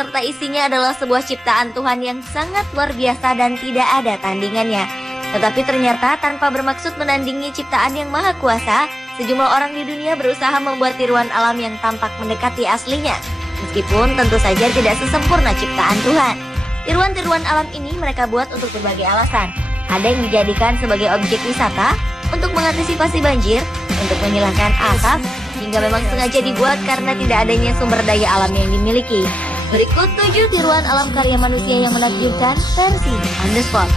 serta isinya adalah sebuah ciptaan Tuhan yang sangat luar biasa dan tidak ada tandingannya. Tetapi ternyata tanpa bermaksud menandingi ciptaan yang maha kuasa, sejumlah orang di dunia berusaha membuat tiruan alam yang tampak mendekati aslinya. Meskipun tentu saja tidak sesempurna ciptaan Tuhan. Tiruan-tiruan alam ini mereka buat untuk berbagai alasan. Ada yang dijadikan sebagai objek wisata, untuk mengantisipasi banjir, untuk menghilangkan asap, hingga memang sengaja dibuat karena tidak adanya sumber daya alam yang dimiliki. Berikut 7 tiruan alam karya manusia yang menakjubkan versi On The Spot.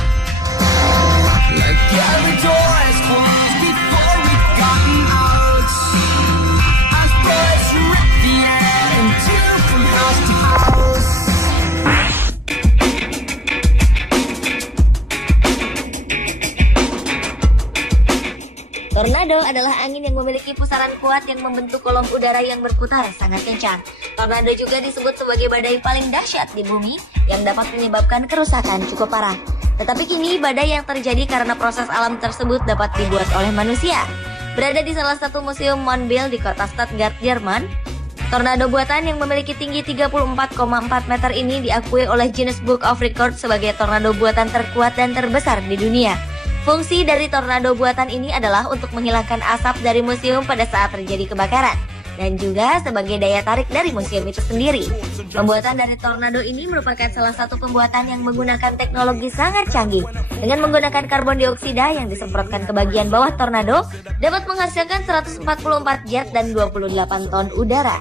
Tornado adalah angin yang memiliki pusaran kuat yang membentuk kolom udara yang berputar sangat kencang. Tornado juga disebut sebagai badai paling dahsyat di bumi yang dapat menyebabkan kerusakan cukup parah. Tetapi kini badai yang terjadi karena proses alam tersebut dapat dibuat oleh manusia. Berada di salah satu museum Montville di kota Stuttgart, Jerman, tornado buatan yang memiliki tinggi 34,4 meter ini diakui oleh Guinness Book of Records sebagai tornado buatan terkuat dan terbesar di dunia. Fungsi dari tornado buatan ini adalah untuk menghilangkan asap dari museum pada saat terjadi kebakaran, dan juga sebagai daya tarik dari museum itu sendiri. Pembuatan dari tornado ini merupakan salah satu pembuatan yang menggunakan teknologi sangat canggih. Dengan menggunakan karbon dioksida yang disemprotkan ke bagian bawah tornado, dapat menghasilkan 144 jet dan 28 ton udara.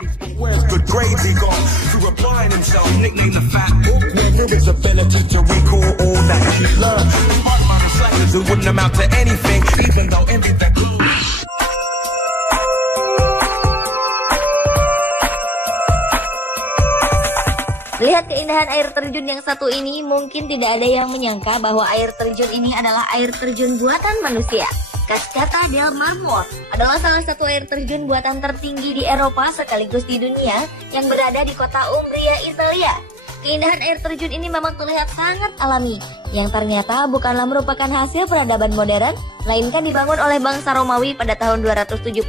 Melihat keindahan air terjun yang satu ini, mungkin tidak ada yang menyangka bahwa air terjun ini adalah air terjun buatan manusia. Cascata del Marmor adalah salah satu air terjun buatan tertinggi di Eropa sekaligus di dunia yang berada di kota Umbria, Italia. Keindahan air terjun ini memang terlihat sangat alami, yang ternyata bukanlah merupakan hasil peradaban modern, melainkan dibangun oleh bangsa Romawi pada tahun 271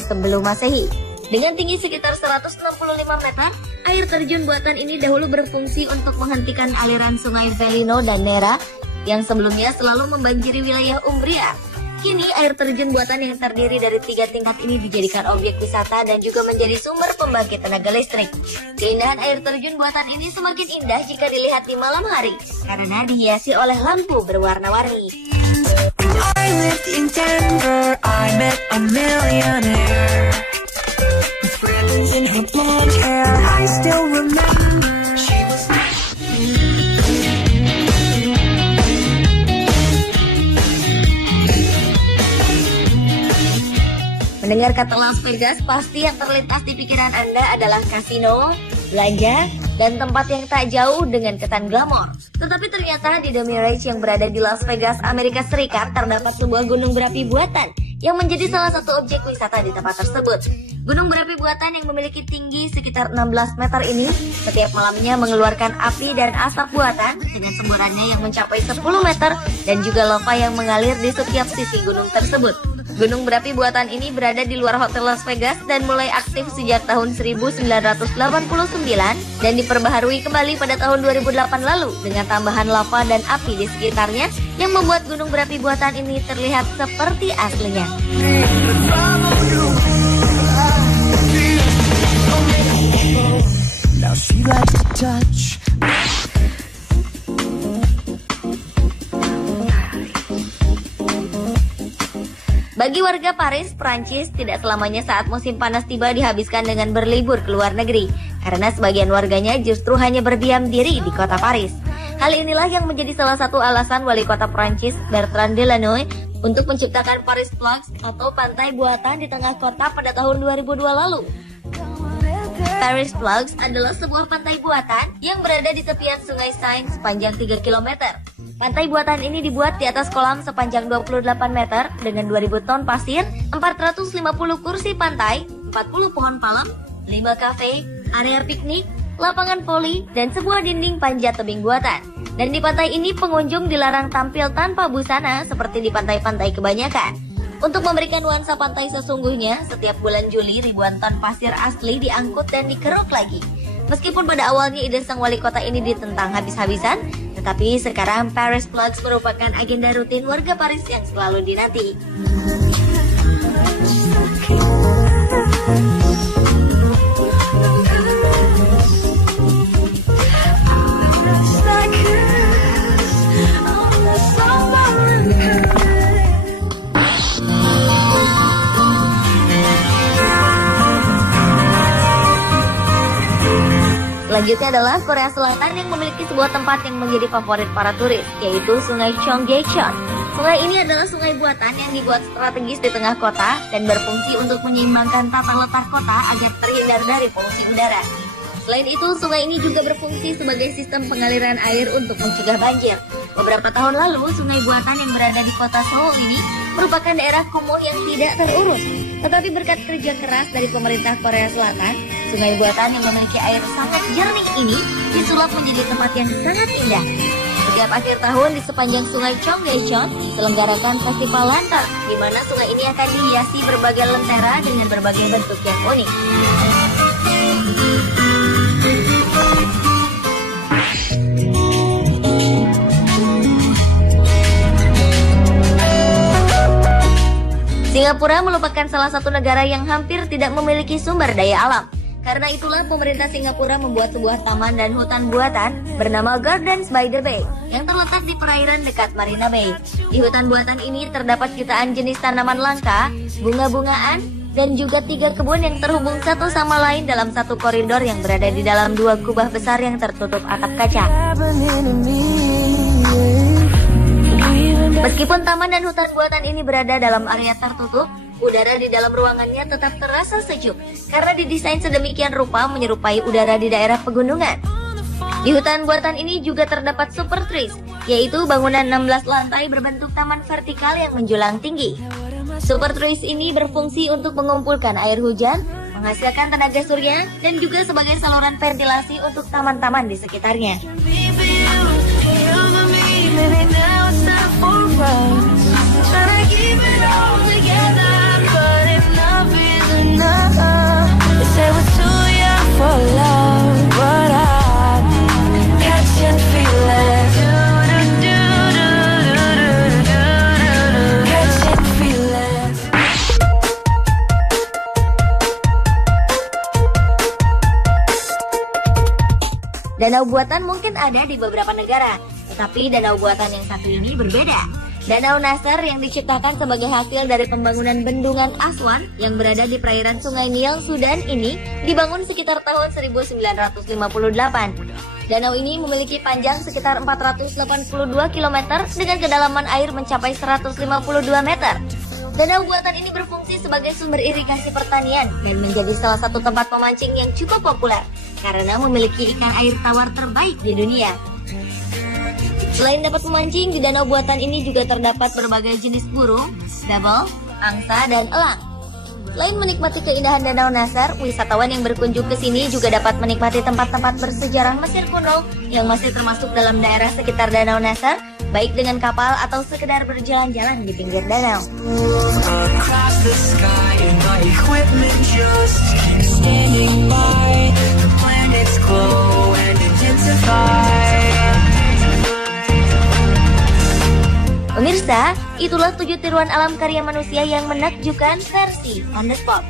sebelum Masehi. Dengan tinggi sekitar 165 meter, air terjun buatan ini dahulu berfungsi untuk menghentikan aliran sungai Velino dan Nera yang sebelumnya selalu membanjiri wilayah Umbria. Kini air terjun buatan yang terdiri dari 3 tingkat ini dijadikan objek wisata dan juga menjadi sumber pembangkit tenaga listrik. Keindahan air terjun buatan ini semakin indah jika dilihat di malam hari karena dihiasi oleh lampu berwarna-warni. I lived in Denver, I met a millionaire. In her blonde hair, I still remember she was. Mendengar kata Las Vegas, pasti yang terlintas di pikiran Anda adalah kasino, belanja, dan tempat yang tak jauh dengan kesan glamor. Tetapi ternyata di The Mirage yang berada di Las Vegas, Amerika Serikat, terdapat sebuah gunung berapi buatan yang menjadi salah satu objek wisata di tempat tersebut. Gunung berapi buatan yang memiliki tinggi sekitar 16 meter ini setiap malamnya mengeluarkan api dan asap buatan dengan semburannya yang mencapai 10 meter dan juga lava yang mengalir di setiap sisi gunung tersebut. Gunung berapi buatan ini berada di luar Hotel Las Vegas dan mulai aktif sejak tahun 1989 dan diperbaharui kembali pada tahun 2008 lalu dengan tambahan lava dan api di sekitarnya yang membuat gunung berapi buatan ini terlihat seperti aslinya. Bagi warga Paris, Prancis, tidak selamanya saat musim panas tiba dihabiskan dengan berlibur ke luar negeri, karena sebagian warganya justru hanya berdiam diri di kota Paris. Hal inilah yang menjadi salah satu alasan wali kota Prancis, Bertrand Delanoë, untuk menciptakan Paris Plugs atau pantai buatan di tengah kota pada tahun 2002 lalu. Paris Plugs adalah sebuah pantai buatan yang berada di tepian sungai Seine sepanjang 3 km. Pantai buatan ini dibuat di atas kolam sepanjang 28 meter dengan 2000 ton pasir, 450 kursi pantai, 40 pohon palem, 5 kafe, area piknik, lapangan voli, dan sebuah dinding panjat tebing buatan. Dan di pantai ini pengunjung dilarang tampil tanpa busana seperti di pantai-pantai kebanyakan. Untuk memberikan nuansa pantai sesungguhnya, setiap bulan Juli ribuan ton pasir asli diangkut dan dikeruk lagi. Meskipun pada awalnya ide sang wali kota ini ditentang habis-habisan, tetapi sekarang Paris Plugs merupakan agenda rutin warga Paris yang selalu dinanti. Selanjutnya adalah Korea Selatan yang memiliki sebuah tempat yang menjadi favorit para turis, yaitu Sungai Cheonggyecheon. Sungai ini adalah sungai buatan yang dibuat strategis di tengah kota dan berfungsi untuk menyeimbangkan tata letak kota agar terhindar dari polusi udara. Selain itu, sungai ini juga berfungsi sebagai sistem pengaliran air untuk mencegah banjir. Beberapa tahun lalu, sungai buatan yang berada di kota Seoul ini merupakan daerah kumuh yang tidak terurus. Tetapi berkat kerja keras dari pemerintah Korea Selatan, sungai buatan yang memiliki air sangat jernih ini disulap menjadi tempat yang sangat indah. Setiap akhir tahun di sepanjang sungai Cheonggyecheon diselenggarakan festival lantern, di mana sungai ini akan dihiasi berbagai lentera dengan berbagai bentuk yang unik. Singapura merupakan salah satu negara yang hampir tidak memiliki sumber daya alam. Karena itulah pemerintah Singapura membuat sebuah taman dan hutan buatan bernama Gardens by the Bay yang terletak di perairan dekat Marina Bay. Di hutan buatan ini terdapat jutaan jenis tanaman langka, bunga-bungaan, dan juga 3 kebun yang terhubung satu sama lain dalam satu koridor yang berada di dalam 2 kubah besar yang tertutup atap kaca. Meskipun taman dan hutan buatan ini berada dalam area tertutup, udara di dalam ruangannya tetap terasa sejuk karena didesain sedemikian rupa menyerupai udara di daerah pegunungan. Di hutan buatan ini juga terdapat super trees, yaitu bangunan 16 lantai berbentuk taman vertikal yang menjulang tinggi. Super trees ini berfungsi untuk mengumpulkan air hujan, menghasilkan tenaga surya, dan juga sebagai saluran ventilasi untuk taman-taman di sekitarnya. Danau buatan mungkin ada di beberapa negara, tetapi danau buatan yang satu ini berbeda. Danau Nasser yang diciptakan sebagai hasil dari pembangunan bendungan Aswan yang berada di perairan Sungai Nil, Sudan ini dibangun sekitar tahun 1958. Danau ini memiliki panjang sekitar 482 km dengan kedalaman air mencapai 152 meter. Danau buatan ini berfungsi sebagai sumber irigasi pertanian dan menjadi salah satu tempat memancing yang cukup populer karena memiliki ikan air tawar terbaik di dunia. Selain dapat memancing, di danau buatan ini juga terdapat berbagai jenis burung, double, angsa, dan elang. Selain menikmati keindahan Danau Nasser, wisatawan yang berkunjung ke sini juga dapat menikmati tempat-tempat bersejarah Mesir kuno yang masih termasuk dalam daerah sekitar Danau Nasser, baik dengan kapal atau sekedar berjalan-jalan di pinggir danau. Pemirsa, itulah 7 tiruan alam karya manusia yang menakjubkan versi On The Spot.